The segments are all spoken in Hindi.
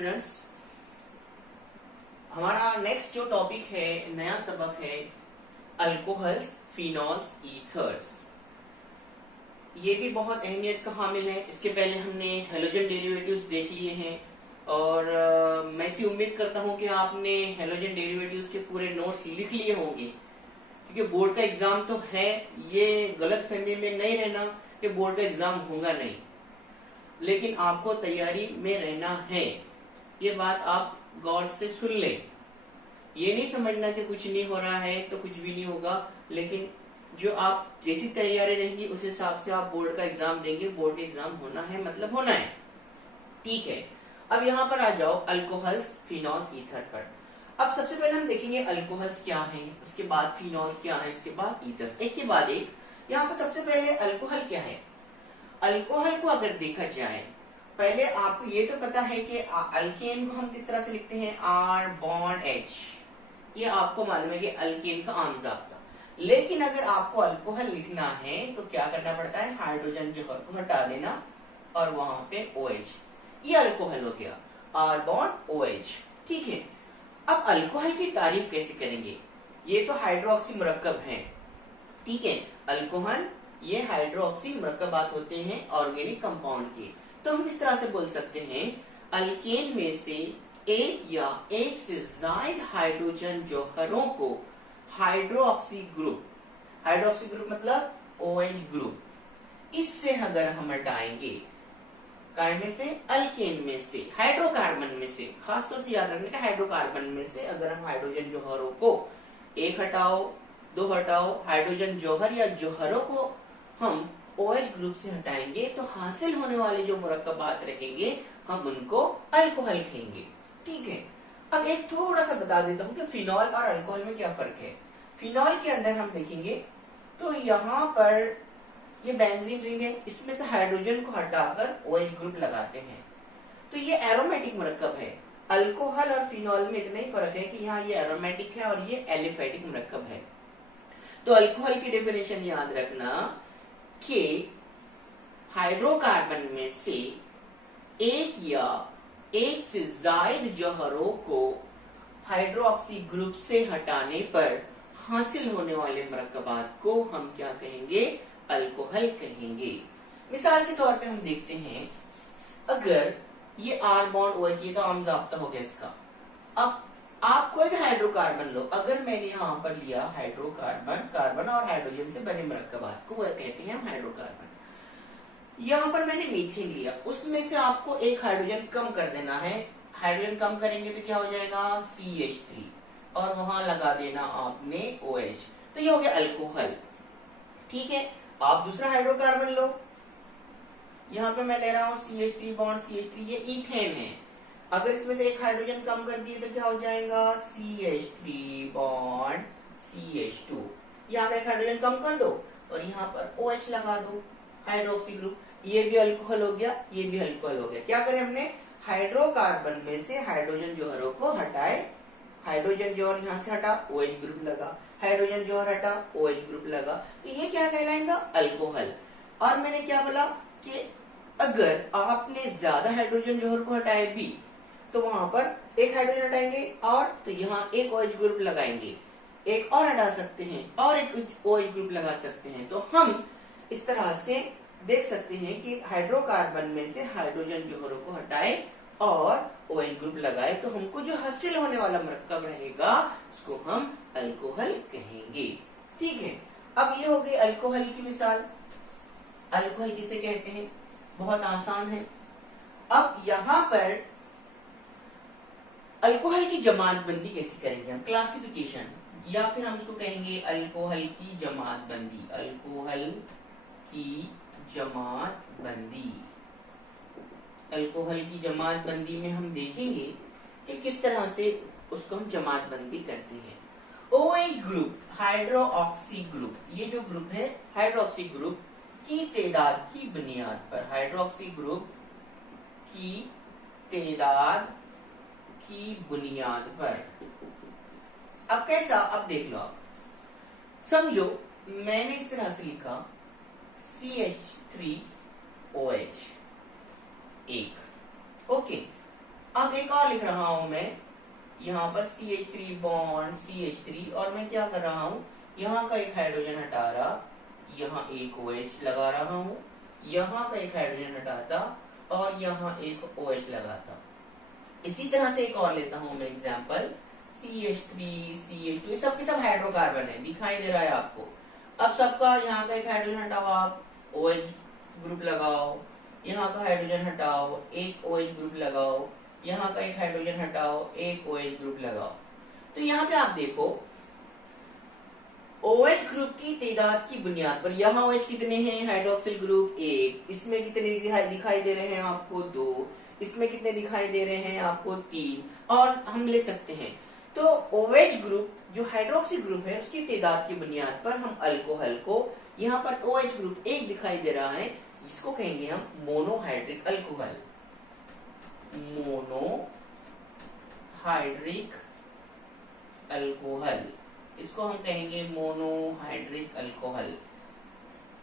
स्टूडेंट्स, हमारा नेक्स्ट जो टॉपिक है, नया सबक है अल्कोहल्स, फिनॉल्स, ईथर्स। ये भी बहुत अहमियत का हामिल है। इसके पहले हमने हेलोजन डेरिवेटिव्स देख लिए हैं और मैं इसी उम्मीद करता हूं कि आपने हेलोजन डेरिवेटिव्स के पूरे नोट्स लिख लिए होंगे, क्योंकि बोर्ड का एग्जाम तो है। ये गलत फहमी में नहीं रहना कि बोर्ड का एग्जाम होगा नहीं, लेकिन आपको तैयारी में रहना है। ये बात आप गौर से सुन लें। ये नहीं समझना कि कुछ नहीं हो रहा है तो कुछ भी नहीं होगा, लेकिन जो आप जैसी तैयारी रहेंगी उस हिसाब से आप बोर्ड का एग्जाम देंगे। बोर्ड का एग्जाम होना है मतलब होना है, ठीक है। अब यहाँ पर आ जाओ अल्कोहल्स, फिनॉल्स, ईथर पर। अब सबसे पहले हम देखेंगे अल्कोहल्स क्या है, उसके बाद फिनॉल्स क्या है, उसके बाद ईथर्स, एक के बाद एक। यहाँ पर सबसे पहले अल्कोहल क्या है। अल्कोहल को अगर देखा जाए, पहले आपको ये तो पता है कि अल्केन को हम किस तरह से लिखते हैं, R बॉन्ड H। ये आपको मालूम है कि अल्केन का आम जाब्ता। लेकिन अगर आपको अल्कोहल लिखना है तो क्या करना पड़ता है, हाइड्रोजन जोहर को हटा देना और वहां पे OH। ये अल्कोहल हो गया, R बॉन्ड OH, ठीक है। अब अल्कोहल की तारीफ कैसे करेंगे। ये तो हाइड्रोक्सी मुरक्कब है, ठीक है। अल्कोहल ये हाइड्रोक्सी मुरक्कबात होते हैं ऑर्गेनिक कंपाउंड के। तो हम इस तरह से बोल सकते हैं, अल्केन में से एक या एक से ज्यादा हाइड्रोजन जौहरों को हाइड्रोक्सी ग्रुप मतलब OH ग्रुप, इससे अगर हम हटाएंगे, में से अल्केन में से हाइड्रोकार्बन में से, खासतौर से याद रखने का, हाइड्रोकार्बन में से अगर हम हाइड्रोजन जौहरों को एक हटाओ, दो हटाओ, हाइड्रोजन जौहर या जौहरों को हम OH ग्रुप से हटाएंगे तो हासिल होने वाले जो मुरक्कबात रहेंगे हम उनको अल्कोहल कहेंगे, ठीक है। अब एक थोड़ा सा बता देता हूं कि फिनॉल और अल्कोहल में क्या फर्क है। फिनॉल के अंदर हम देखेंगे तो यहाँ पर ये बेंजीन रिंग है, इसमें से हाइड्रोजन को हटाकर OH ग्रुप लगाते हैं, तो ये एरोमेटिक मुरक्कब है। अल्कोहल और फिनॉल में इतना ही फर्क है कि यहाँ ये एरोमेटिक है और ये एलिफेटिक मुरक्कब है। तो अल्कोहल की डेफिनेशन याद रखना कि हाइड्रोकार्बन में से एक या एक से ज्यादा जौहरों को हाइड्रोक्सी ग्रुप से हटाने पर हासिल होने वाले मुरक्कबात को हम क्या कहेंगे, अल्कोहल कहेंगे। मिसाल के तौर पे हम देखते हैं, अगर ये R बॉन्ड OH, ये तो आम जाब्ता हो गया इसका। अब आप कोई भी हाइड्रोकार्बन लो, अगर मैंने यहाँ पर लिया हाइड्रोकार्बन, कार्बन और हाइड्रोजन से बने मुरक्कबात को कहते हैं हम हाइड्रोकार्बन। यहाँ पर मैंने मीथेन लिया, उसमें से आपको एक हाइड्रोजन कम कर देना है। हाइड्रोजन कम करेंगे तो क्या हो जाएगा, CH3, और वहां लगा देना आपने OH, तो ये हो गया अल्कोहल, ठीक है। आप दूसरा हाइड्रोकार्बन लो, यहाँ पे मैं ले रहा हूँ CH3 बॉन्ड CH3, ये ईथेन है। अगर इसमें से एक हाइड्रोजन कम कर दिए तो क्या हो जाएगा, CH3 बॉन्ड CH2। यहाँ एक हाइड्रोजन कम कर दो और यहाँ पर OH लगा दो, हाइड्रोक्सी ग्रुप। ये भी अल्कोहल हो गया, ये भी अल्कोहल हो गया। क्या करें हमने, हाइड्रोकार्बन में से हाइड्रोजन जौहरों को हटाए, हाइड्रोजन जौहर यहाँ से हटा, OH ग्रुप लगा, हाइड्रोजन जौहर हटा, OH ग्रुप लगा, तो ये क्या कहलाएगा, अल्कोहल। और मैंने क्या बोला कि अगर आपने ज्यादा हाइड्रोजन जौहर को हटाए भी, तो वहां पर एक हाइड्रोजन हटाएंगे और तो यहाँ एक OH ग्रुप लगाएंगे, एक और हटा सकते हैं और एक OH ग्रुप लगा सकते हैं। तो हम इस तरह से देख सकते हैं कि हाइड्रोकार्बन में से हाइड्रोजन जौहरों को हटाए और OH ग्रुप लगाए तो हमको जो हासिल होने वाला मुरक्कब रहेगा उसको हम अल्कोहल कहेंगे, ठीक है। अब ये हो गई अल्कोहल की मिसाल। अल्कोहल किसे कहते हैं, बहुत आसान है। अब यहाँ पर अल्कोहल की जमात बंदी कैसे करेंगे हम, क्लासिफिकेशन, या फिर हम उसको कहेंगे अल्कोहल की जमात बंदी। अल्कोहल की जमात बंदी, अल्कोहल की जमात बंदी में हम देखेंगे कि किस तरह से उसको हम जमात बंदी करते हैं। OH ग्रुप, हाइड्रोक्सी ग्रुप, ये जो ग्रुप है हाइड्रोक्सी ग्रुप की तादाद की बुनियाद पर, हाइड्रोक्सी ग्रुप की तादाद की बुनियाद पर। अब कैसा, अब देख लो, आप समझो मैंने इस तरह से लिखा CH3OH एक, ओके। अब एक और लिख रहा हूं मैं, यहाँ पर CH3 बॉन्ड CH3, और मैं क्या कर रहा हूँ, यहाँ का एक हाइड्रोजन हटा रहा, यहाँ एक OH लगा रहा हूँ, यहाँ का एक हाइड्रोजन हटाता और यहाँ एक OH लगाता। इसी तरह से एक और लेता हूं मैं एग्जांपल, CH3 CH2, सब के सब हाइड्रोकार्बन है, दिखाई दे रहा है आपको। अब सबका यहाँ का एक हाइड्रोजन हटाओ, आप OH ग्रुप लगाओ, यहाँ का हाइड्रोजन हटाओ, एक OH ग्रुप लगाओ, यहाँ का एक हाइड्रोजन हटाओ, एक OH ग्रुप लगाओ। तो यहाँ पे आप देखो OH ग्रुप की तादाद की बुनियाद पर यहाँ OH कितने हैं, हाइड्रोक्सिल ग्रुप 1, इसमें कितने दिखाई दे रहे हैं आपको 2, इसमें कितने दिखाई दे रहे हैं आपको 3, और हम ले सकते हैं। तो OH ग्रुप जो हाइड्रोक्सी ग्रुप है उसकी तादाद की बुनियाद पर हम अल्कोहल को, यहाँ पर OH ग्रुप 1 दिखाई दे रहा है, इसको कहेंगे हम मोनोहाइड्रिक अल्कोहल, मोनोहाइड्रिक अल्कोहल, इसको हम कहेंगे मोनोहाइड्रिक अल्कोहल।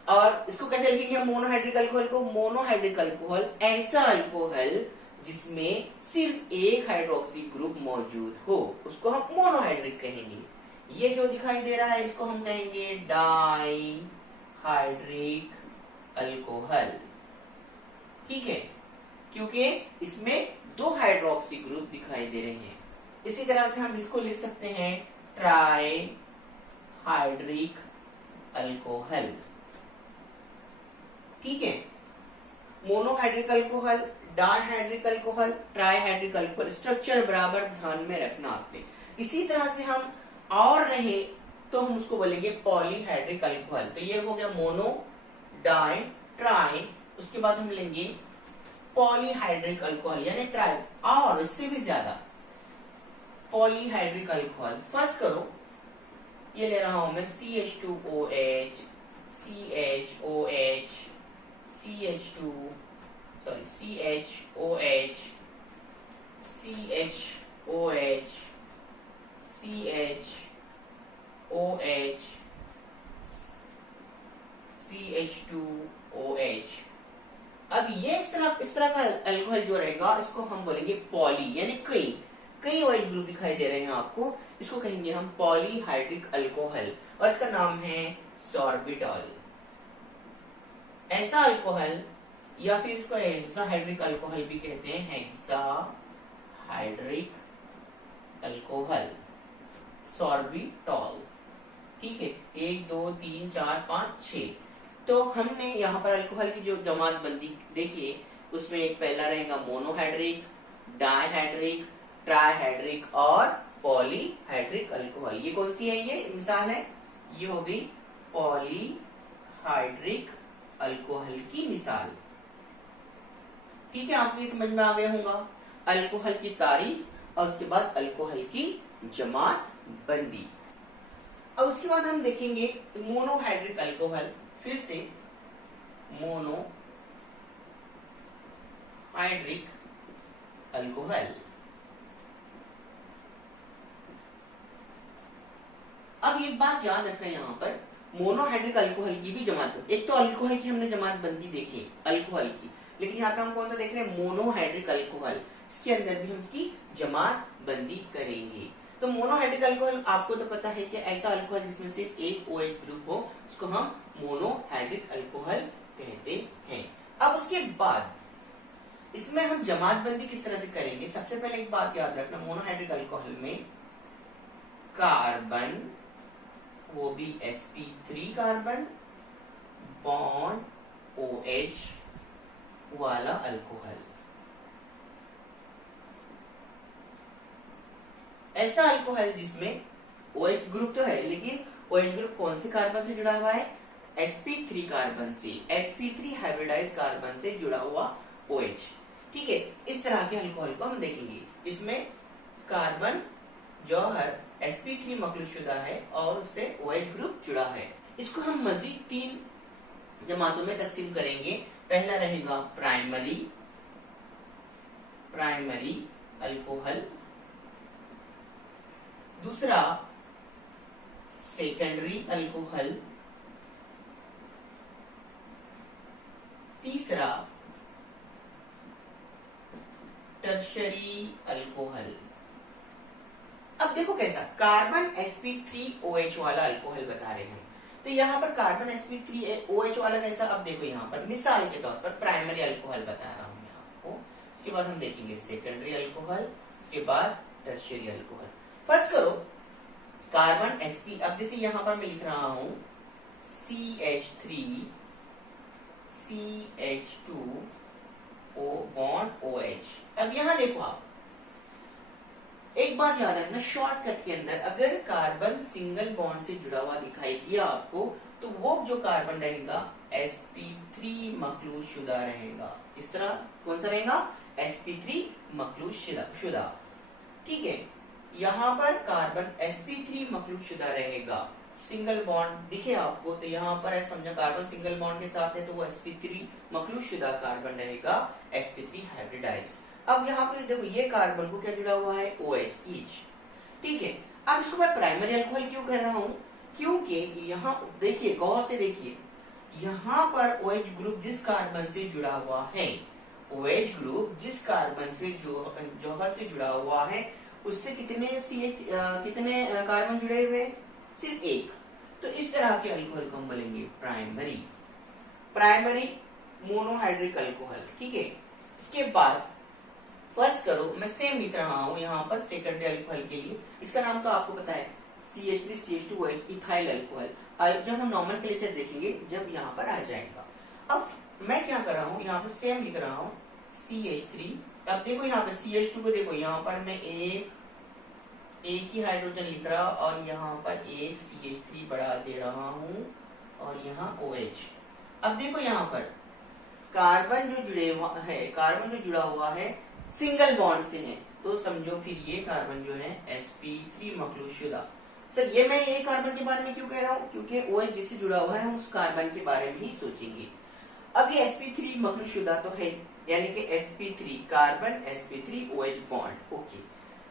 और इसको कैसे लिखेंगे हम मोनोहाइड्रिक अल्कोहल को, मोनोहाइड्रिक अल्कोहल ऐसा अल्कोहल जिसमें सिर्फ एक हाइड्रोक्सी ग्रुप मौजूद हो, उसको हम मोनोहाइड्रिक कहेंगे। ये जो दिखाई दे रहा है इसको हम कहेंगे डाई हाइड्रिक अल्कोहल, ठीक है, क्योंकि इसमें 2 हाइड्रोक्सी ग्रुप दिखाई दे रहे हैं। इसी तरह से हम इसको लिख सकते हैं ट्राई हाइड्रिक अल्कोहल, ठीक है। Monohydric alcohol, dihydric alcohol, trihydric alcohol, structure बराबर ध्यान में रखना आपने। इसी तरह से हम और रहे तो हम उसको बोलेंगे पॉलीहाइड्रिक अल्कोहल। तो ये हो गया मोनो, डाई, ट्राई, उसके बाद हम लेंगे पॉलीहाइड्रिक अल्कोहल यानी ट्राई, और इससे भी ज्यादा पॉलीहाइड्रिक अल्कोहल। फर्ज करो ये ले रहा हूं मैं CH2OH, CHOH, CH2, CHOH, CHOH, CHOH, CH2OH। अब ये इस तरह का अल्कोहल जो रहेगा इसको हम बोलेंगे पॉली, यानी कई OH ग्रुप दिखाई दे रहे हैं आपको, इसको कहेंगे हम पॉलीहाइड्रिक अल्कोहल, और इसका नाम है सॉर्बिटॉल। ऐसा अल्कोहल या फिर इसको हेक्साहाइड्रिक अल्कोहल भी कहते हैं, हेक्साहाइड्रिक अल्कोहल, सॉर्बिटॉल, ठीक है। 1 2 3 4 5 6। तो हमने यहाँ पर अल्कोहल की जो जमात बंदी देखी, उसमें एक पहला रहेगा मोनोहाइड्रिक, डाइहाइड्रिक, ट्राइहाइड्रिक और पॉलीहाइड्रिक अल्कोहल। ये कौन सी है, ये मिसाल है, ये हो गई पॉलीहाइड्रिक अल्कोहल की मिसाल, ठीक है। आपको समझ में आ गया होगा अल्कोहल की तारीफ और उसके बाद अल्कोहल की जमात बंदी। अब उसके बाद हम देखेंगे मोनोहाइड्रिक अल्कोहल, फिर से मोनोहाइड्रिक अल्कोहल। अब एक बात याद रखना यहाँ पर, मोनोहाइड्रिक अल्कोहल की भी जमात, एक तो अल्कोहल की हमने जमात बंदी देखी अल्कोहल की, लेकिन यहाँ पे हम कौन सा देख रहे हैं, मोनोहाइड्रिक अल्कोहल, इसके अंदर भी हम इसकी जमात बंदी करेंगे। तो मोनोहाइड्रिक अल्कोहल आपको तो पता है कि ऐसा अल्कोहल जिसमें सिर्फ एक OH ग्रुप हो उसको हम मोनोहाइड्रिक अल्कोहल कहते हैं। अब उसके बाद इसमें हम जमात बंदी किस तरह से करेंगे, सबसे पहले एक बात याद रखना, मोनोहाइड्रिक अल्कोहल में कार्बन, वो भी sp3 कार्बन बॉन्ड OH वाला अल्कोहल, ऐसा अल्कोहल जिसमें OH ग्रुप तो है लेकिन OH ग्रुप कौन से कार्बन से जुड़ा हुआ है, sp3 कार्बन से, sp3 हाइब्रिडाइज कार्बन से जुड़ा हुआ OH, ठीक है। इस तरह के अल्कोहल को हम देखेंगे, इसमें कार्बन जौहर sp3 मखलूतशुदा है और उससे OH ग्रुप जुड़ा है। इसको हम मजीद 3 जमातों में तकसीम करेंगे। पहला रहेगा प्राइमरी अल्कोहल, दूसरा सेकेंडरी अल्कोहल, तीसरा टर्शियरी टर्शरी अल्कोहल। अब देखो कैसा, कार्बन sp3OH वाला अल्कोहल बता रहे हैं, तो यहाँ पर कार्बन sp3OH वाला कैसा, अब देखो यहाँ पर मिसाल के तौर पर प्राइमरी अल्कोहल बता रहा हूँ मैं आपको, उसके बाद हम देखेंगे सेकेंडरी अल्कोहल, उसके बाद टर्शियरी अल्कोहल। फर्स्ट करो कार्बन sp, अब जैसे यहाँ पर मैं लिख रहा हूँ CH3 CH2O बॉन्ड OH। अब यहाँ देखो आप एक बात याद रखना, शॉर्टकट के अंदर अगर कार्बन सिंगल बॉन्ड से जुड़ा हुआ दिखाई दिया आपको, तो वो जो कार्बन रहेगा sp3 मखलूत शुदा रहेगा। इस तरह कौन सा रहेगा, sp3 मखलूत शुदा। ठीक है, यहाँ पर कार्बन sp3 मखलूत शुदा रहेगा, सिंगल बॉन्ड दिखे आपको तो यहाँ पर है, समझा कार्बन सिंगल बॉन्ड के साथ है तो वो sp3 मखलूत शुदा कार्बन रहेगा, sp3 हाइब्रिडाइज्ड। अब यहाँ पे देखो ये कार्बन को क्या जुड़ा हुआ है, OH ईच। ठीक है, अब इसको मैं प्राइमरी अल्कोहल क्यों कर रहा हूँ, क्योंकि यहाँ देखिए गौर से देखिए, यहाँ पर OH ग्रुप जिस कार्बन से जुड़ा हुआ है, OH ग्रुप जिस कार्बन से जौहर से जुड़ा हुआ है, उससे कितने कितने कार्बन जुड़े हुए, सिर्फ एक। तो इस तरह के अल्कोहल को हम बोलेंगे प्राइमरी मोनोहाइड्रिक अल्कोहल। ठीक है, इसके बाद फर्स्ट करो मैं सेम लिख रहा हूं यहाँ पर सेकेंडरी अल्कोहल के लिए, इसका नाम तो आपको पता है CH3 CH2OH इथाइल अल्कोहल। जब हम नॉमेनक्लेचर देखेंगे जब यहाँ पर आ जाएगा। अब मैं क्या कर रहा हूँ, यहाँ पर सेम लिख रहा हूँ CH3। अब देखो यहाँ पर CH2 को देखो, यहाँ पर मैं एक ही हाइड्रोजन लिख रहा और यहाँ पर एक CH3 बढ़ा दे रहा हूँ और यहाँ OH। अब देखो यहाँ पर कार्बन जो जुड़ा हुआ है सिंगल बॉन्ड से है, तो समझो फिर ये कार्बन जो है sp3 मखलूत शुदा। सर ये मैं ये कार्बन के बारे में क्यों कह रहा हूँ, क्योंकि OH जिससे जुड़ा हुआ है हम उस कार्बन के बारे में ही सोचेंगे। अब ये sp3 मखलूत शुदा तो है, यानी कि sp3 carbon sp3OH bond. Okay,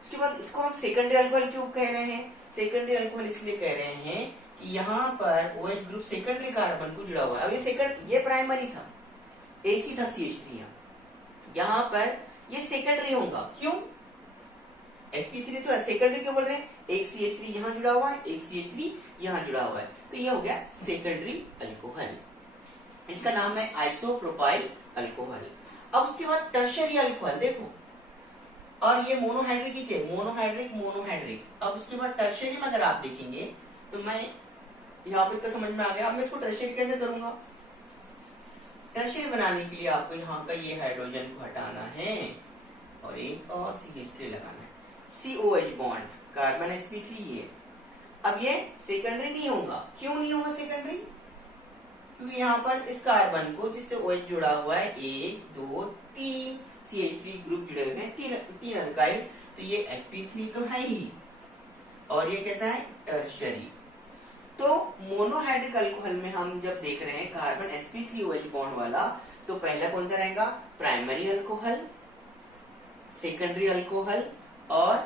उसके बाद इसको हम सेकेंडरी अल्कोहल क्यों कह रहे हैं, सेकेंडरी अल्कोहल इसलिए कह रहे हैं कि यहाँ पर OH ग्रुप सेकेंडरी कार्बन को जुड़ा हुआ है। अब ये प्राइमरी था, एक ही था CH3, यहाँ पर ये सेकेंडरी होगा। क्यों, sp3 तो सेकेंडरी क्यों बोल रहे हैं, एक CH3 यहाँ जुड़ा हुआ है, एक CH3 यहाँ जुड़ा हुआ है, तो ये हो गया सेकेंडरी अल्कोहल। इसका नाम है आइसोप्रोपाइल अल्कोहल। अब उसके बाद टर्शियरी अल्कोहल देखो, और ये मोनोहाइड्रिक ही चाहिए, मोनोहाइड्रिक। अब उसके बाद टर्शियरी में अगर आप देखेंगे तो मैं यहाँ पे तो समझ में आ गया। अब मैं इसको टर्शियरी कैसे करूंगा, टर्शियरी बनाने के लिए आपको यहाँ का ये हाइड्रोजन को हटाना है और एक और CH3 लगाना है, COH बॉन्ड कार्बन sp3 है। अब ये सेकेंडरी नहीं होगा, क्यों नहीं होगा सेकेंडरी, क्योंकि यहाँ पर इस कार्बन को जिससे OH जुड़ा हुआ है 1 2 3 CH3 ग्रुप जुड़े हुए हैं, तीन अल्काइल, तो ये sp3 तो है ही, और ये कैसा है टर्शियरी। तो मोनोहाइड्रिक अल्कोहल में हम जब देख रहे हैं कार्बन sp3OH बॉन्ड वाला, तो पहला कौन सा रहेगा, प्राइमरी अल्कोहल, सेकेंडरी अल्कोहल और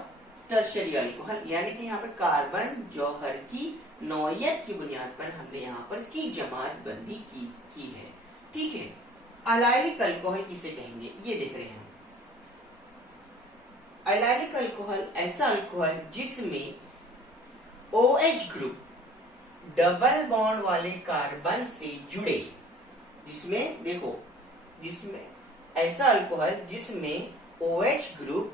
टर्शियरी अल्कोहल। यानी कि यहाँ पे कार्बन जौहर की नौयत की बुनियाद पर हमने यहाँ पर इसकी जमात बंदी की है। ठीक है, अलाइलिक अल्कोहल किसे कहेंगे, ये देख रहे हैं। अलाइलिक अल्कोहल ऐसा अल्कोहल जिसमें OH ग्रुप डबल बॉन्ड वाले कार्बन से जुड़े, जिसमें ऐसा अल्कोहल जिसमें OH ग्रुप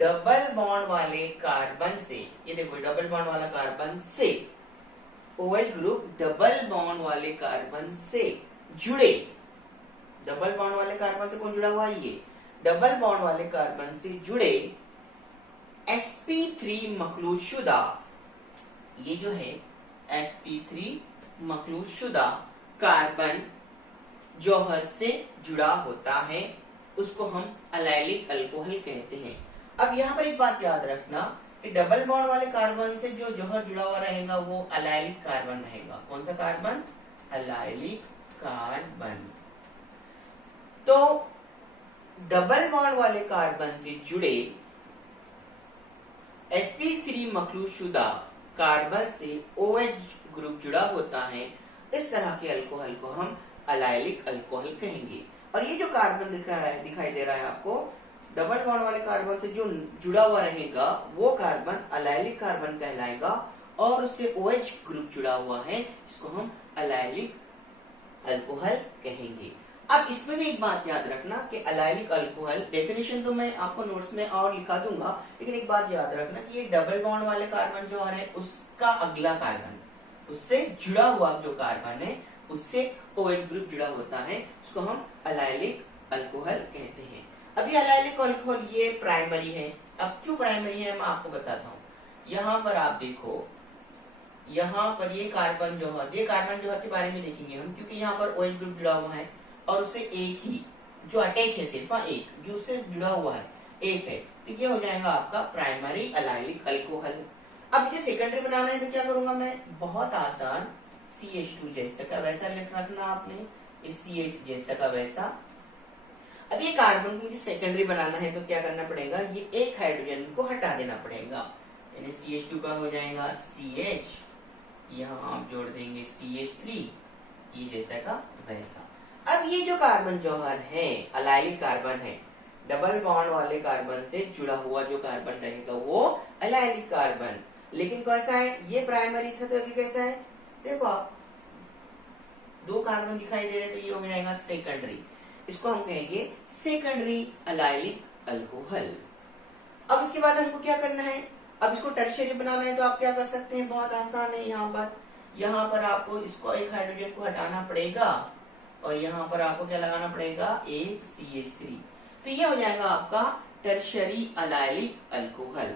डबल बॉन्ड वाले कार्बन से, ये देखो डबल बॉन्ड वाला कार्बन से, OH ग्रुप डबल बॉन्ड वाले कार्बन से जुड़े, डबल बॉन्ड वाले कार्बन से कौन जुड़ा हुआ है, ये डबल बॉन्ड वाले कार्बन से जुड़े sp3 मखलूत शुदा, ये जो है sp3 मखलूत शुदा कार्बन जौहर से जुड़ा होता है, उसको हम अलाइलिक अल्कोहल कहते हैं। अब यहाँ पर एक बात याद रखना कि डबल बॉन्ड वाले कार्बन से जो जौहर जुड़ा हुआ रहेगा वो अलाइलिक कार्बन रहेगा। कौन सा कार्बन, अलाइलिक कार्बन। तो डबल बॉन्ड वाले कार्बन से जुड़े sp3 मखलूत शुदा कार्बन से OH ग्रुप जुड़ा होता है, इस तरह के अल्कोहल को हम अलाइलिक अल्कोहल कहेंगे। और ये जो कार्बन दिखाई दे रहा है आपको, डबल बॉन्ड वाले कार्बन से जो जुड़ा हुआ रहेगा वो कार्बन एलाइलिक कार्बन कहलाएगा, और उससे OH ग्रुप जुड़ा हुआ है, इसको हम एलाइलिक अल्कोहल कहेंगे। अब इसमें भी एक बात याद रखना कि एलाइलिक अल्कोहल, डेफिनेशन तो मैं आपको नोट्स में और लिखा दूंगा, लेकिन एक बात याद रखना कि ये डबल बॉन्ड वाले कार्बन जो है उसका अगला कार्बन, उससे जुड़ा हुआ जो कार्बन है उससे OH ग्रुप जुड़ा होता है, उसको हम एलाइलिक अल्कोहल कहते हैं। अभी एलाइलिक अल्कोहल ये प्राइमरी है। अब क्यों प्राइमरी है मैं आपको बताता हूँ। यहाँ पर आप देखो, यहाँ पर ये कार्बन जौहर के बारे में देखेंगे हम, क्योंकि यहाँ पर OH ग्रुप जुड़ा हुआ है और उससे एक ही जो अटैच है, सिर्फ एक जो उससे जुड़ा हुआ है एक है, तो ये हो जाएगा आपका प्राइमरी एलाइलिक अल्कोहल। अब ये सेकेंडरी बनाना है तो क्या करूंगा मैं, बहुत आसान, CH2 जैसा का वैसा लिख रखना आपने, इस CH जैसा का वैसा। अब ये कार्बन को मुझे सेकेंडरी बनाना है तो क्या करना पड़ेगा, ये एक हाइड्रोजन को हटा देना पड़ेगा, यानी CH2 का हो जाएगा CH, यहाँ आप जोड़ देंगे CH3, ये जैसा का वैसा। अब ये जो कार्बन जौहर है एलाइलिक कार्बन है, डबल बॉन्ड वाले कार्बन से जुड़ा हुआ जो कार्बन रहेगा वो एलाइलिक कार्बन, लेकिन कैसा है, ये प्राइमरी था तो अभी कैसा है, देखो आप दो कार्बन दिखाई दे रहे, तो ये हो जाएगा सेकेंडरी, इसको हम कहेंगे सेकेंडरी एलाइलिक अल्कोहल। अब इसके बाद हमको क्या करना है, अब इसको टर्शियरी बनाना है तो आप क्या कर सकते हैं, बहुत आसान है। यहाँ पर आपको इसको एक हाइड्रोजन को हटाना पड़ेगा और यहाँ पर आपको क्या लगाना पड़ेगा, एक CH3, तो ये हो जाएगा आपका टर्शियरी एलाइलिक अल्कोहल।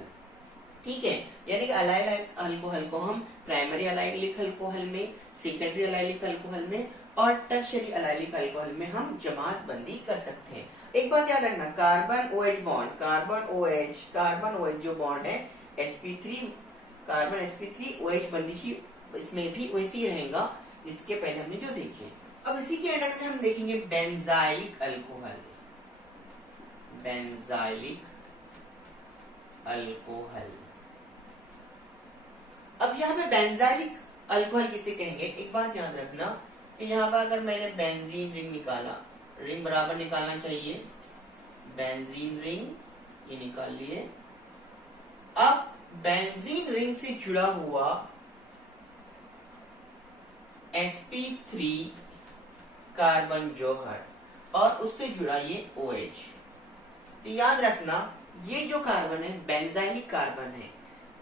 ठीक है, यानी कि एलाइलिक अल्कोहल को हम प्राइमरी एलाइलिक अल्कोहल में, सेकेंडरी एलाइलिक अल्कोहल में और टर्शियरी एलाइलिक अल्कोहल में हम जमात बंदी कर सकते हैं। एक बात याद रखना, carbon OH bond, carbon OH जो बॉन्ड है sp3, कार्बन sp3 OH बंदिशी, इसमें भी वैसे ही रहेगा जिसके पहले हमने जो देखे। अब इसी के अंडर में हम देखेंगे बेंजाइलिक अल्कोहल, बेंजाइलिक अल्कोहल। अब यहाँ पे बेंजाइलिक अल्कोहल किसे कहेंगे, एक बात याद रखना कि यहाँ पर अगर मैंने बेंजीन रिंग निकाला, रिंग बराबर निकालना चाहिए, बेंजीन रिंग ये निकाल लिए। अब बेंजीन रिंग से जुड़ा हुआ sp3 कार्बन जौहर और उससे जुड़ा ये OH, तो याद रखना ये जो कार्बन है बेंजाइलिक कार्बन है,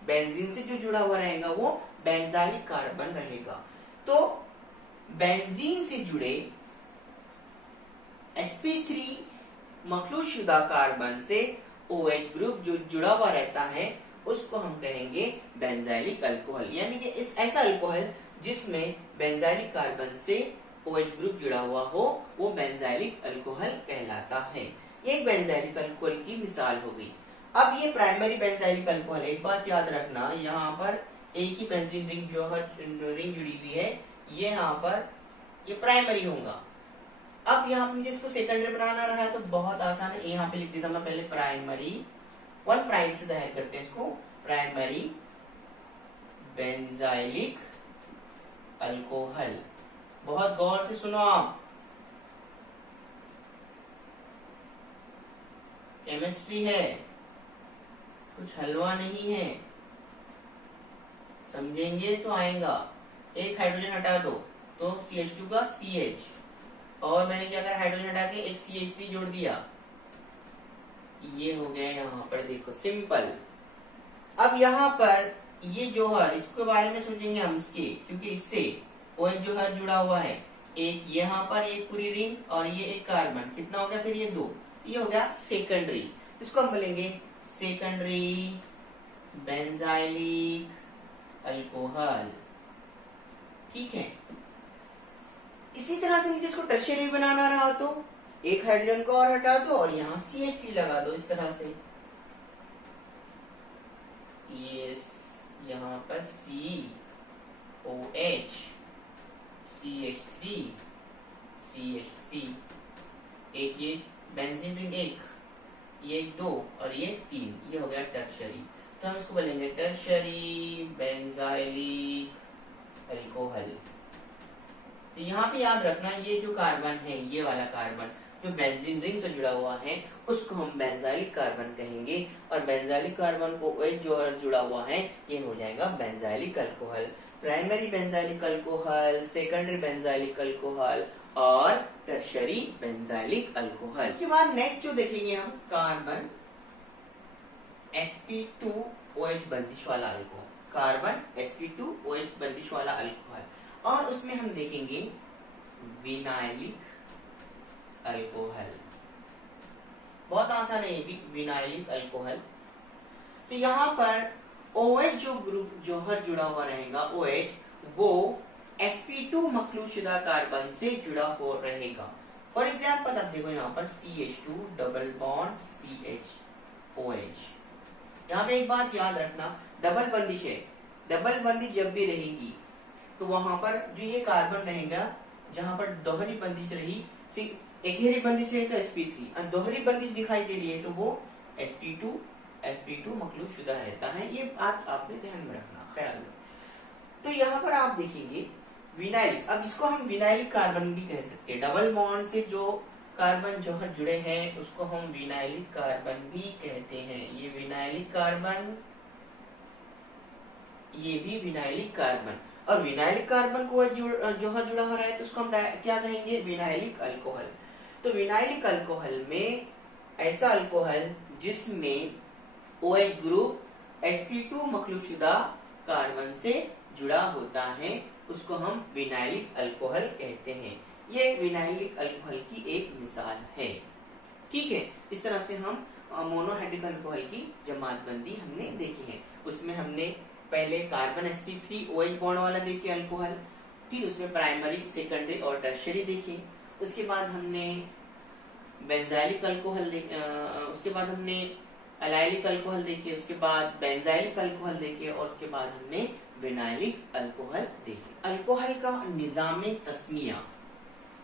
बेंजीन से जो जुड़ा हुआ रहेगा वो बेंजाइलिक कार्बन रहेगा। तो बेंजीन से जुड़े sp3 मखलूतशुदा कार्बन से OH ग्रुप जो जुड़ा हुआ रहता है उसको हम कहेंगे बेंजाइलिक अल्कोहल, यानी कि इस ऐसा अल्कोहल जिसमें बेंजाइलिक कार्बन से OH ग्रुप जुड़ा हुआ हो वो बेंजाइलिक अल्कोहल कहलाता है। एक बेंजाइलिक अल्कोहल की मिसाल हो गई। अब ये प्राइमरी बेंजाइलिक अल्कोहल, एक बात याद रखना, यहाँ पर एक ही बेंजीन रिंग जो रिंग जुड़ी हुई है, ये यहाँ पर ये प्राइमरी होगा। अब यहाँ पे मुझे इसको सेकेंडरी बनाना रहा है तो बहुत आसान है, यहाँ पे लिख देता मैं पहले प्राइमरी, 1 प्राइम से जाहिर करते हैं इसको, प्राइमरी बेंजाइलिक अल्कोहल। बहुत गौर से सुनो आप, केमिस्ट्री है, कुछ हलवा नहीं है, समझेंगे तो आएगा। एक हाइड्रोजन हटा दो तो CH2 का CH, और मैंने क्या करा, हाइड्रोजन हटा के एक CH3 जोड़ दिया, ये हो गया यहाँ पर, देखो सिंपल। अब यहाँ पर ये जौहर, इसके बारे में सोचेंगे हम इसके, क्योंकि इससे OH जौहर जुड़ा हुआ है, एक यहाँ पर एक पूरी रिंग और ये एक कार्बन, कितना हो गया फिर ये 2, ये हो गया सेकेंडरी। इसको हम बोलेंगे सेकेंडरी बेंजाइलिक अल्कोहल। ठीक है, इसी तरह से मुझे इसको टर्शियरी बनाना रहा तो एक हाइड्रोजन को और हटा दो और यहाँ CH3 लगा दो इस तरह से, ये यहाँ पर COH CH3 CH3, एक ये बेंजीन रिंग, एक ये 2 और ये 3, ये हो गया टर्शियरी। तो हम इसको बोलेंगे टर्शियरी बेंजाइलिक अल्कोहल। तो यहाँ पे याद रखना ये जो कार्बन है, ये वाला कार्बन जो बेंजीन रिंग से जुड़ा हुआ है उसको हम बेंजाइलिक कार्बन कहेंगे, और बेंजाइलिक कार्बन को OH जो जुड़ा हुआ है ये हो जाएगा benzylic alcohol. Primary benzylic alcohol, secondary benzylic alcohol और टर्शरी बेंजाइलिक अल्कोहल। उसके बाद नेक्स्ट जो देखेंगे हम कार्बन sp2OH बंदिश वाला अल्कोहल, कार्बन sp2OH बंदिश वाला अल्कोहल, और उसमें हम देखेंगे विनाइलिक अल्कोहल। बहुत आसान है ये भी, विनाइलिक अल्कोहल। तो यहाँ पर OH जो ग्रुप जोहर जुड़ा हुआ रहेगा, OH वो sp2 मखलूशुदा कार्बन से जुड़ा हो रहेगा। फॉर एग्जाम्पल अब देखो यहाँ पर CH2 डबल बॉन्ड CHOH। यहाँ पे एक बात याद रखना, डबल बंदिश है, डबल बंदिश जब भी रहेगी तो वहां पर जो ये कार्बन रहेगा, जहां पर दोहरी बंदिश रही, एक बंदिश रही तो sp3, और दोहरी बंदिश दिखाई दे रही है तो वो sp2 मखलूशुदा रहता है। ये बात आपने ध्यान में रखना, ख्याल में। तो यहाँ पर आप देखेंगे विनाइलिक, अब इसको हम विनाइलिक कार्बन भी कह सकते हैं। डबल बॉन्ड से जो कार्बन जोहर जुड़े हैं उसको हम विनाइलिक कार्बन भी कहते हैं। ये विनाइलिक कार्बन, ये भी विनाइलिक कार्बन, और विनाइलिक कार्बन को जोहर जुड़ा हो रहा है तो उसको हम क्या कहेंगे, विनाइलिक अल्कोहल। तो विनाइलिक अल्कोहल में ऐसा अल्कोहल जिसमें OH ग्रुप sp2 मखलूशुदा कार्बन से जुड़ा होता है उसको हम विनाइलिक अल्कोहल कहते हैं। ये विनाइलिक अल्कोहल की एक मिसाल है। ठीक है, इस तरह से हम मोनोहाइड्रिक अल्कोहल की जमातबंदी हमने देखी है। उसमें हमने पहले कार्बन sp3OH बॉन्ड वाला देखे अल्कोहल, फिर उसमें प्राइमरी, सेकेंडरी और टर्शियरी देखे। उसके बाद हमने बेंजाइलिक अल्कोहल उसके बाद हमने एलाइलिक अल्कोहल देखे, उसके बाद बेंजाइलिक अल्कोहल देखे, और उसके बाद हमने विनाइलिक अल्कोहल देखे। अल्कोहल का निजामे तस्मिया,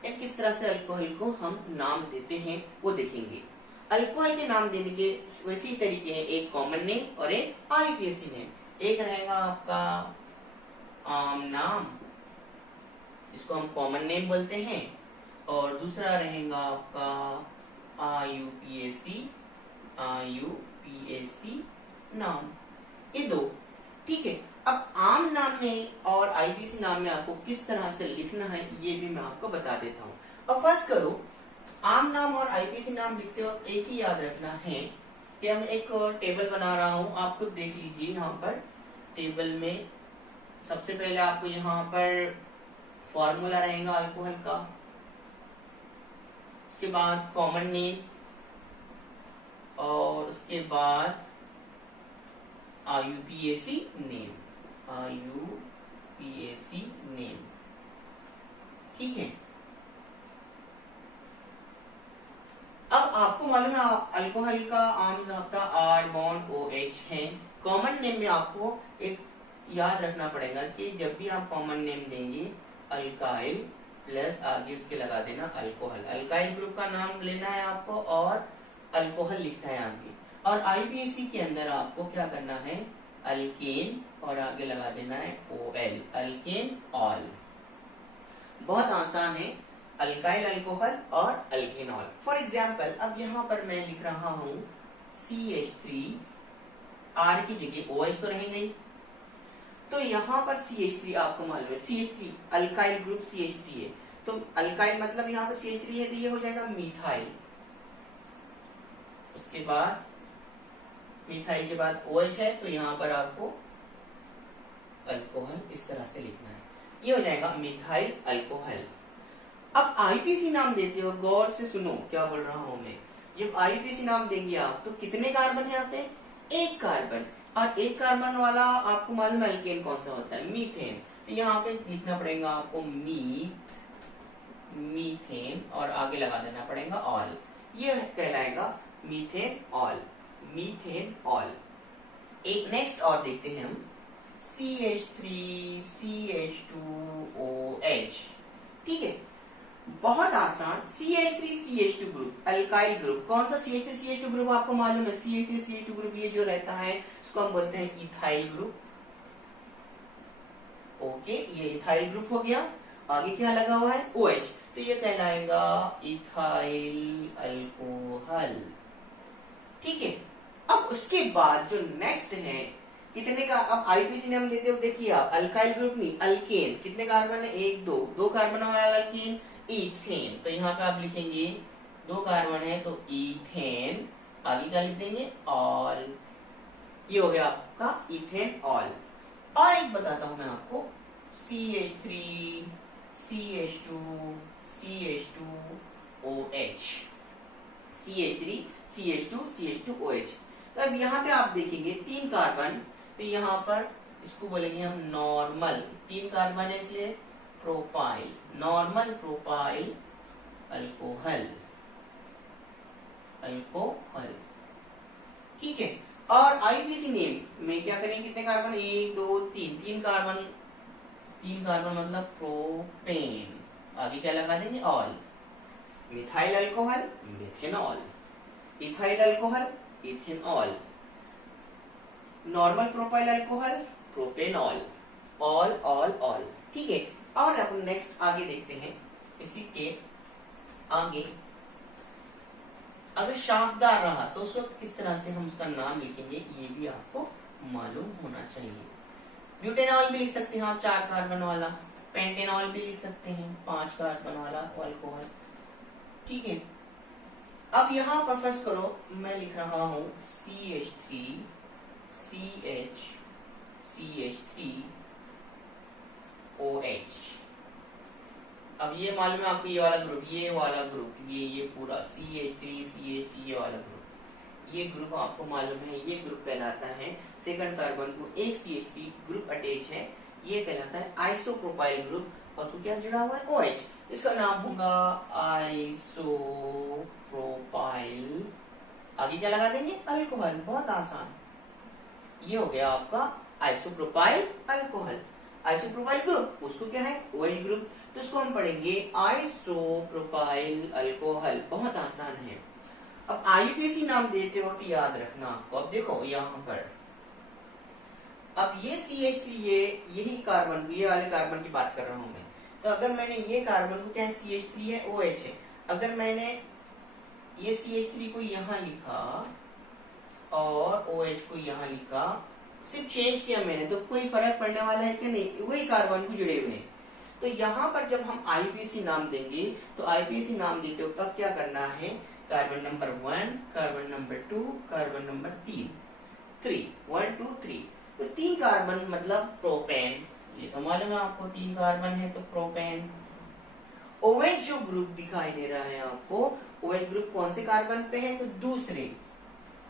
किस तरह से अल्कोहल को हम नाम देते हैं वो देखेंगे। अल्कोहल के नाम देने के वैसे ही तरीके हैं, एक कॉमन नेम और एक IUPAC नेम। एक रहेगा आपका आम नाम, जिसको हम कॉमन नेम बोलते हैं, और दूसरा रहेगा आपका IUPAC नाम। ये दो, ठीक है। अब आम नाम में और IUPAC नाम में आपको किस तरह से लिखना है ये भी मैं आपको बता देता हूँ। अब फर्स्ट करो, आम नाम और IUPAC नाम लिखते वक्त एक ही याद रखना है कि हम एक टेबल बना रहा हूँ, आप खुद देख लीजिए। यहाँ पर टेबल में सबसे पहले आपको यहाँ पर फॉर्मूला रहेगा अल्कोहल का, उसके बाद कॉमन नेम, और उसके बाद IUPAC नेम, IUPAC नेम, ठीक है। अब आपको मालूम है अल्कोहल का आम जाब्ता R बॉन्ड OH है। कॉमन नेम में आपको एक याद रखना पड़ेगा कि जब भी आप कॉमन नेम देंगे अल्काइल प्लस आगे उसके लगा देना अल्कोहल। अल्काइल ग्रुप का नाम लेना है आपको और अल्कोहल लिखना है आगे। और IUPAC के अंदर आपको क्या करना है, अल्केन और आगे लगा देना है OL, अल्केन ऑल। बहुत आसान है, अल्काइल अल्कोहल और अल्केनॉल। फॉर एग्जाम्पल अब यहाँ पर मैं लिख रहा हूँ CH3, R की जगह OH तो रहेंगे ही, तो यहाँ पर CH3 आपको मालूम है, CH3 अल्काइल ग्रुप CH3 है, तो अल्काइल मतलब यहाँ पर CH3 है तो ये हो जाएगा मिथाइल। उसके बाद मिथाइल के बाद OH है तो यहाँ पर आपको अल्कोहल इस तरह से लिखना है, ये हो जाएगा मिथाइल अल्कोहल। अब IUPAC नाम देते हो, गौर से सुनो क्या बोल रहा हूं मैं। जब IUPAC नाम देंगे आप तो कितने कार्बन है यहाँ पे, एक कार्बन, और एक कार्बन वाला आपको मालूम है अल्केन कौन सा होता है, मीथेन। तो यहाँ पे लिखना पड़ेगा आपको मीथेन और आगे लगा देना पड़ेगा ऑल, ये कहलाएगा मीथेन ऑल, मीथेन ऑल। एक नेक्स्ट और देखते हैं हम, CH3 CH2OH, ठीक है, बहुत आसान। CH3 CH2 group alkyl group, कौन सा CH3 CH2 ग्रुप आपको मालूम है, CH3 CH2 ग्रुप ये जो रहता है इसको हम बोलते हैं इथाइल ग्रुप। ओके, ये इथाइल ग्रुप हो गया। आगे क्या लगा हुआ है OH, तो ये कहलाएगा इथाइल अल्कोहल। ठीक है, अब उसके बाद जो नेक्स्ट है कितने का, अब आईपीसी ने हम लेते हो, देखिए आप अल्काइल ग्रुप नहीं अल्केन, कितने कार्बन है 1 2, 2 कार्बन वाला अल्केन इथेन, तो यहाँ पे आप लिखेंगे 2 कार्बन है तो इथेन, आगे क्या लिख देंगे ऑल, ये हो गया आपका इथेन ऑल। और एक बताता हूं मैं आपको, CH3 CH2 CH2OH, CH3 CH2 CH2OH। तो अब यहाँ पे आप देखेंगे 3 कार्बन, तो यहाँ पर इसको बोलेंगे हम नॉर्मल, 3 कार्बन है इसलिए propyl, normal propyl alcohol, alcohol. ठीक है, और आईपीसी नेम में क्या करेंगे, कितने कार्बन 1 2 3, 3 कार्बन, 3 कार्बन मतलब प्रोपेन, आगे क्या लगा देंगे all, methyl alcohol methanol, ethyl alcohol ethanol, normal propyl alcohol propanol, all all all. ठीक है, और अपन नेक्स्ट आगे देखते हैं, इसी के आगे अगर शाखदार रहा तो उस वक्त किस तरह से हम उसका नाम लिखेंगे, ये भी आपको मालूम होना चाहिए। ब्यूटेनॉल भी लिख सकते हैं आप 4 कार्बन वाला, पेंटेनॉल भी लिख सकते हैं 5 कार्बन वाला अल्कोहल। ठीक है, अब यहाँ पर फर्स्ट करो, मैं लिख रहा हूं CH3 CH CH3OH। अब ये मालूम है आपको, ये वाला ग्रुप, ये वाला ग्रुप, ये पूरा CH3 CH, ये वाला ग्रुप, ये ग्रुप आपको मालूम है, ये ग्रुप कहलाता है, सेकंड कार्बन को एक CH3 ग्रुप अटैच है, ये कहलाता है आइसोप्रोपाइल ग्रुप, और उसको क्या जुड़ा हुआ है OH, इसका नाम होगा आइसोप्रोपाइल, आगे क्या लगा देंगे अल्कोहल, बहुत आसान, ये हो गया आपका आइसोप्रोपाइल अल्कोहल। आइसोप्रोपाइल ग्रुप उसको क्या है OH ग्रुप, तो इसको हम पढ़ेंगे आइसोप्रोपाइल अल्कोहल, बहुत आसान है। अब आईपीसी नाम देते वक्त याद रखना आपको, अब देखो यहाँ पर, अब ये CH3, ये यही कार्बन, ये वाले कार्बन की बात कर रहा हूं मैं, तो अगर मैंने ये कार्बन को क्या है CH3 है OH है, अगर मैंने ये CH3 को यहाँ लिखा और OH को यहाँ लिखा, सिर्फ चेंज किया मैंने, तो कोई फर्क पड़ने वाला है कि नहीं, वही कार्बन को जुड़े हुए हैं। तो यहाँ पर जब हम आईपीसी नाम देंगे, तो आईपीसी नाम देते हो तब क्या करना है, carbon number 1, carbon number 2, carbon number 3, 1 2 3, तो 3 कार्बन मतलब प्रोपेन, ये तो मालूम है आपको 3 कार्बन है तो प्रोपेन। OH जो ग्रुप दिखाई दे रहा है आपको, OH ग्रुप कौन से कार्बन पे है, तो दूसरे,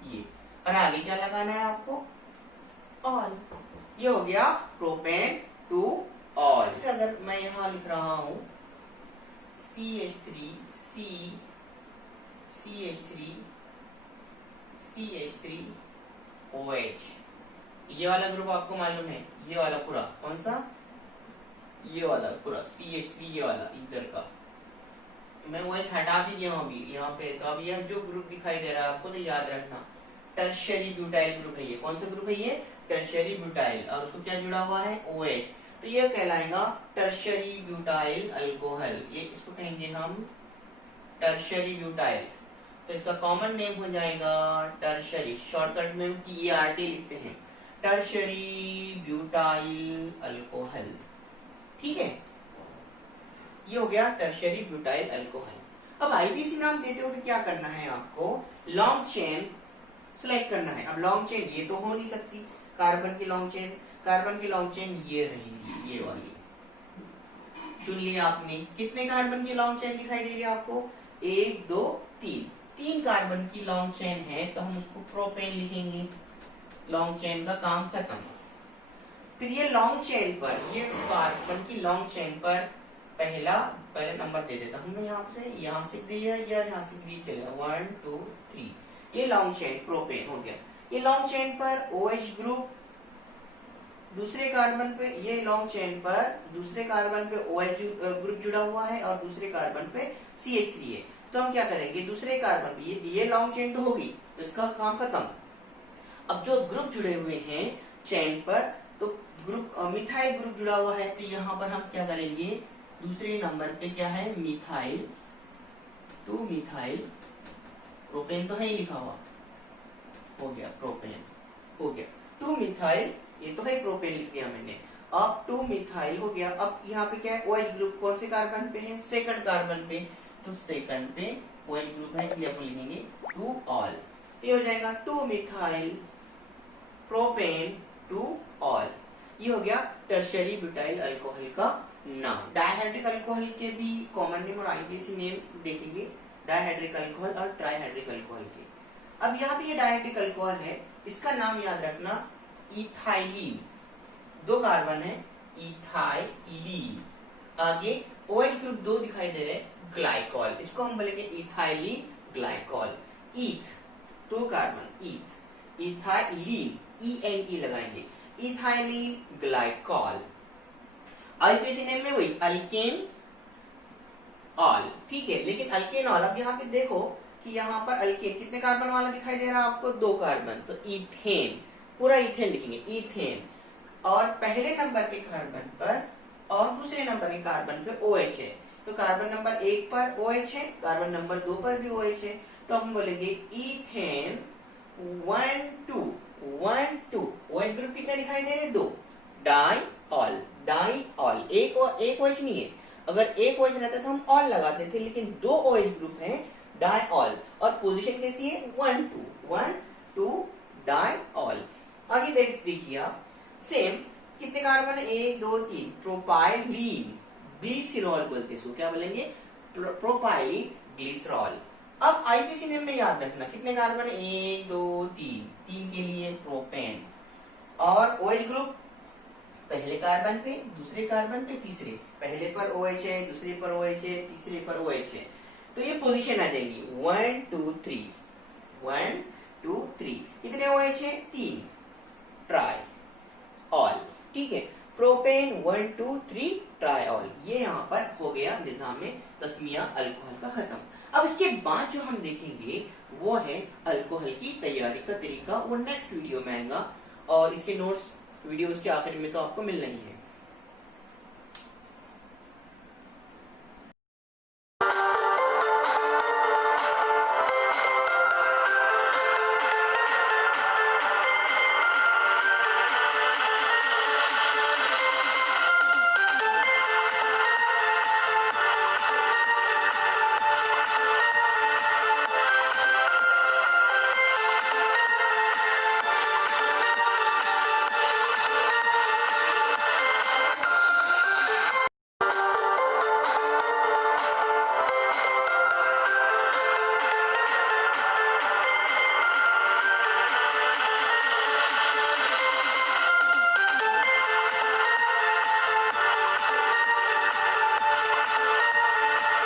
ये, और आगे क्या लगाना है आपको ऑल, ये हो गया प्रोपेन टू ऑल। अगर मैं यहाँ लिख रहा हूं CH3 CH3OH, ये वाला ग्रुप आपको मालूम है, ये वाला पूरा कौन सा, ये वाला पूरा CH3, ये वाला इधर का, मैं OH हटा भी दिया हूं अभी यहाँ पे, तो अब यह जो ग्रुप दिखाई दे रहा है आपको, तो याद रखना टर्शियरी ब्यूटाइल ग्रुप है, ये कौन सा ग्रुप है, ये टर्शियरी ब्यूटाइल, और उसको क्या जुड़ा हुआ है OH, तो ये कहलाएगा टर्शियरी ब्यूटाइल अल्कोहल, ये इसको कहेंगे हम टर्शियरी ब्यूटाइल, तो इसका कॉमन नेम हो जाएगा टर्शियरी, शॉर्टकट में TERT लिखते हैं, टर्शियरी ब्यूटाइल अल्कोहल। ठीक है, ये हो गया टर्शियरी ब्यूटाइल अल्कोहल। अब आईपीसी नाम देते हो तो क्या करना है आपको, लॉन्ग चेन सिलेक्ट करना है। अब लॉन्ग चेन ये तो हो नहीं सकती, कार्बन की लॉन्ग चेन, कार्बन की लॉन्ग चेन ये रहेगी, ये वाली, सुन लिया आपने, कितने कार्बन की लॉन्ग चेन दिखाई दे रही है आपको, 1 2 3, 3 कार्बन की लॉन्ग चेन है, तो हम उसको प्रोपेन लिखेंगे, लॉन्ग चेन का काम खत्म। फिर ये लॉन्ग चेन पर, ये कार्बन की लॉन्ग चेन पर पहले नंबर दे देता हूं मैं, यहाँ से दिया या यहाँ से दी चलेगा, 1 2 3, ये लॉन्ग चेन प्रोपेन हो गया। ये लॉन्ग चेन पर OH ग्रुप, दूसरे कार्बन पे, ये लॉन्ग चेन पर दूसरे कार्बन पे OH ग्रुप जुड़ा हुआ है और दूसरे कार्बन पे CH3 है, तो हम क्या करेंगे, दूसरे कार्बन पे ये लॉन्ग चेन तो होगी, इसका काम खत्म। अब जो ग्रुप जुड़े हुए हैं चेन पर, तो ग्रुप मिथाइल ग्रुप जुड़ा हुआ है, तो यहाँ पर हम क्या करेंगे, दूसरे नंबर पे क्या है, मिथाइल, 2 मिथाइल प्रोपेन तो है ही लिखा हुआ, हो गया प्रोपेन, हो गया 2 मिथाइल, ये तो है प्रोपेन लिख दिया मैंने। अब 2 मिथाइल हो गया। अब यहाँ पे क्या है, OH ग्रुप कौन से कार्बन पे है, सेकंड कार्बन पे, तो सेकंड पे OH ग्रुप है इसलिए अपन लिखेंगे 2 ऑल। ये हो जाएगा 2 मिथाइल प्रोपेन 2 ऑल। ये हो गया टर्शियरी ब्यूटाइल अल्कोहल का नाम। डायहाइड्रिक अल्कोहल के भी कॉमन नेम और आईपीसी नेम देखेंगे, डायहाइड्रिक अल्कोहल और ट्राइहाइड्रिक अल्कोहल के। अब यहाँ पे ये डायहाइड्रिक अल्कोहल है, इसका नाम याद रखना इथाइलीन, 2 कार्बन है इथाइलीन, आगे OH ग्रुप 2 दिखाई दे रहे हैं ग्लाइकॉल, इसको हम बोलेंगे ethylene glycol. Eth 2 carbon eth, ethylene ENE लगाएंगे, इथाइलीन ग्लाइकॉल। आईपीसी नेम में वही अल्केन ऑल, ठीक है। लेकिन अल्केन ऑल, अब यहाँ पे देखो कि यहाँ पर अल्केन कितने कार्बन वाला दिखाई दे रहा है आपको, 2 कार्बन, तो इथेन, पूरा इथेन लिखेंगे इथेन। और पहले नंबर के कार्बन पर और दूसरे नंबर के कार्बन पे OH है, तो कार्बन नंबर 1 पर OH है, कार्बन नंबर 2 पर भी OH है, तो हम बोलेंगे इथेन 1 2 1 2। OH ग्रुप कितने दिखाई दे रहे, 2, डाइऑल, डाइऑल, एक OH नहीं है, अगर एक OH रहता तो हम ऑल लगाते थे, लेकिन 2 OH ग्रुप है, डाइऑल, और पोजीशन कैसी है 1 2 डाइऑल। आगे देखिए आप, सेम कितने कार्बन है, 1 2 3, प्रोपाइलीन ग्लिसरॉल बोलते हैं, क्या बोलेंगे, प्रोपाइलीन ग्लिसरॉल। अब आईपीसी नेम में याद रखना कितने कार्बन है, 1 2 3, 3 के लिए प्रोपेन, और OH ग्रुप पहले कार्बन पे, दूसरे कार्बन पे, तीसरे, पहले पर OH है, दूसरे पर OH है, तीसरे पर OH है, तो ये पोजीशन आ जाएगी 1 2 3 1 2 3। कितने OH है, 3, ट्राई ऑल, ठीक है, प्रोपेन 1 2 3 ट्राई ऑल। ये यहाँ पर हो गया निजाम तस्मिया अल्कोहल का खत्म। अब इसके बाद जो हम देखेंगे वो है अल्कोहल की तैयारी का तरीका, वो नेक्स्ट वीडियो में आएगा, और इसके नोट्स वीडियोस के आखिर में तो आपको मिल रही है।